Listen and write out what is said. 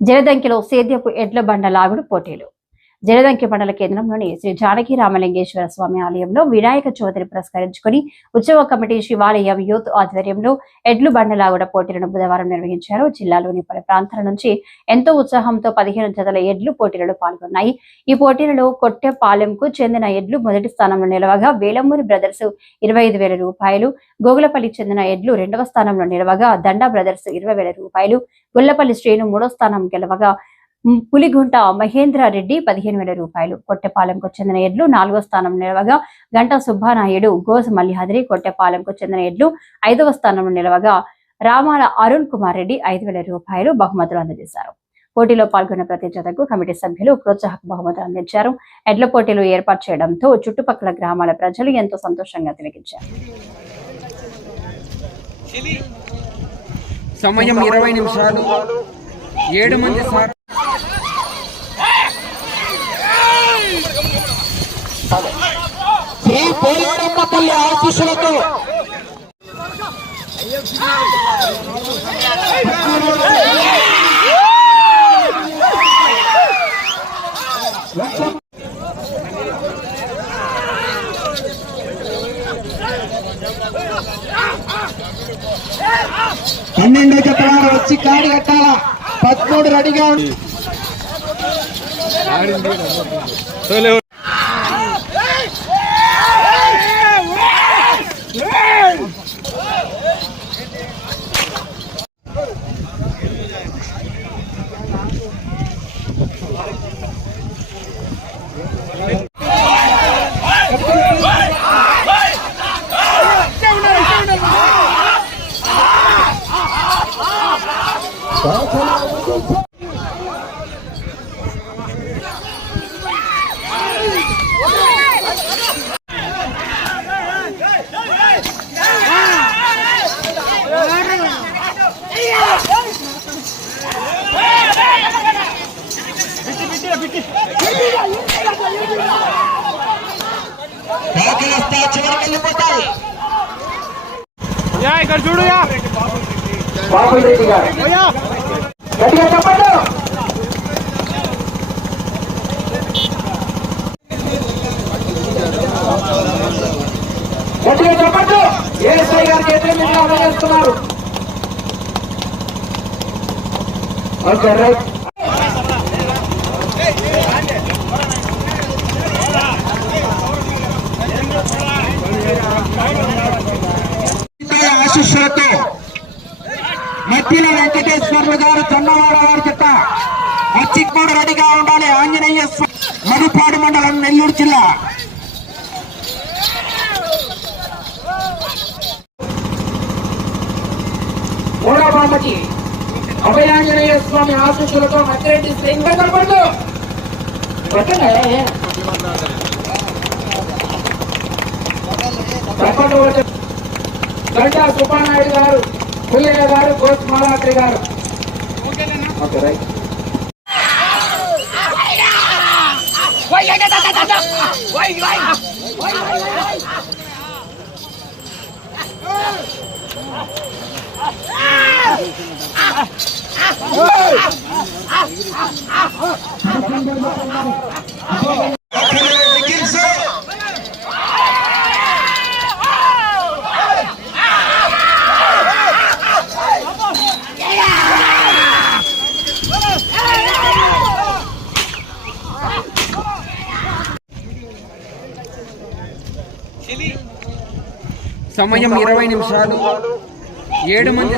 జలదంకిలో సేద్యపు ఎడ్ల బండ లాగుడు పోటీలు. జలదంకి మండల కేంద్రంలోని శ్రీ జానకి రామలింగేశ్వర స్వామి ఆలయంలో వినాయక చవితిని పురస్కరించుకుని ఉత్సవ కమిటీ శివాలయం యూత్ ఆధ్వర్యంలో ఎడ్లు బండలాగుడ పోటీలను బుధవారం నిర్వహించారు. జిల్లాలోని పలు ప్రాంతాల నుంచి ఎంతో ఉత్సాహంతో 15 జతల ఎడ్లు పోటీలలో పాల్గొన్నాయి. ఈ పోటీలలో కొట్టెపాలెంకు చెందిన ఎడ్లు మొదటి స్థానంలో నిలవగా, వేలమూరి బ్రదర్స్ 25,000 రూపాయలు, గోగులపల్లికి చెందిన ఎడ్లు 2వ స్థానంలో నిలవగా, దండా బ్రదర్స్ 20,000 రూపాయలు, గుల్లపల్లి శ్రేణు 3వ స్థానం గెలవగా, పులిగుంట మహేంద్ర రెడ్డి 15,000 రూపాయలు, కొట్టెపాలెంకు చెందిన ఎడ్లు 4వ స్థానం నిలవగా, గంట సుబ్బానాయుడు గోస్ మల్లిహాద్రి కొట్టెపాలెంకు చెందిన ఎడ్లు 5వ స్థానంలో నిలవగా, రామాల అరుణ్ కుమార్ రెడ్డి 5,000 రూపాయలు బహుమతులు అందజేశారు. పోటీలో పాల్గొన్న ప్రతి జతకు కమిటీ సభ్యులు ప్రోత్సాహక బహుమతులు అందించారు. ఎడ్ల పోటీలు ఏర్పాటు చేయడంతో చుట్టుపక్కల గ్రామాల ప్రజలు ఎంతో సంతోషంగా తిలకించారు. సమయం 20 నిమిషాలు. 7 మంది శ్రీ పోలేరమ్మ తల్లి ఆశీస్సులతో పన్నెండు జతలు వచ్చి కాడి కట్టాలా. 13 రెడీగా ఉంది. ఇక్కడ చూడు బాబు రెడ్డి గారు గట్టిగా చెప్పండి. గట్టిగా చెప్పండి. ఏఎస్ఐ గారు చేతుల మీద అమలు ఓకే రైట్. ఆశీస్సులతో మధ్యలో వెంకటేశ్వర్లు గారు చన్నవాడ వారి చెట్ట అచ్చిక్మూడు రెడీగా ఉండాలి. ఆంజనేయ మధుపాడు మండలం, నెల్లూరు జిల్లా. మూడవకి అభయాంజనేయ స్వామి ఆశీస్సులతో మధ్యరెడ్డి శ్రీంగ కనపడదు. గంటా సుబ్బానాయుడు గారు, పుల్లయ్య గారు, గోస్ మాలాద్రి గారు. Okay right. సమయం 20 నిమిషాలు. 7 మంది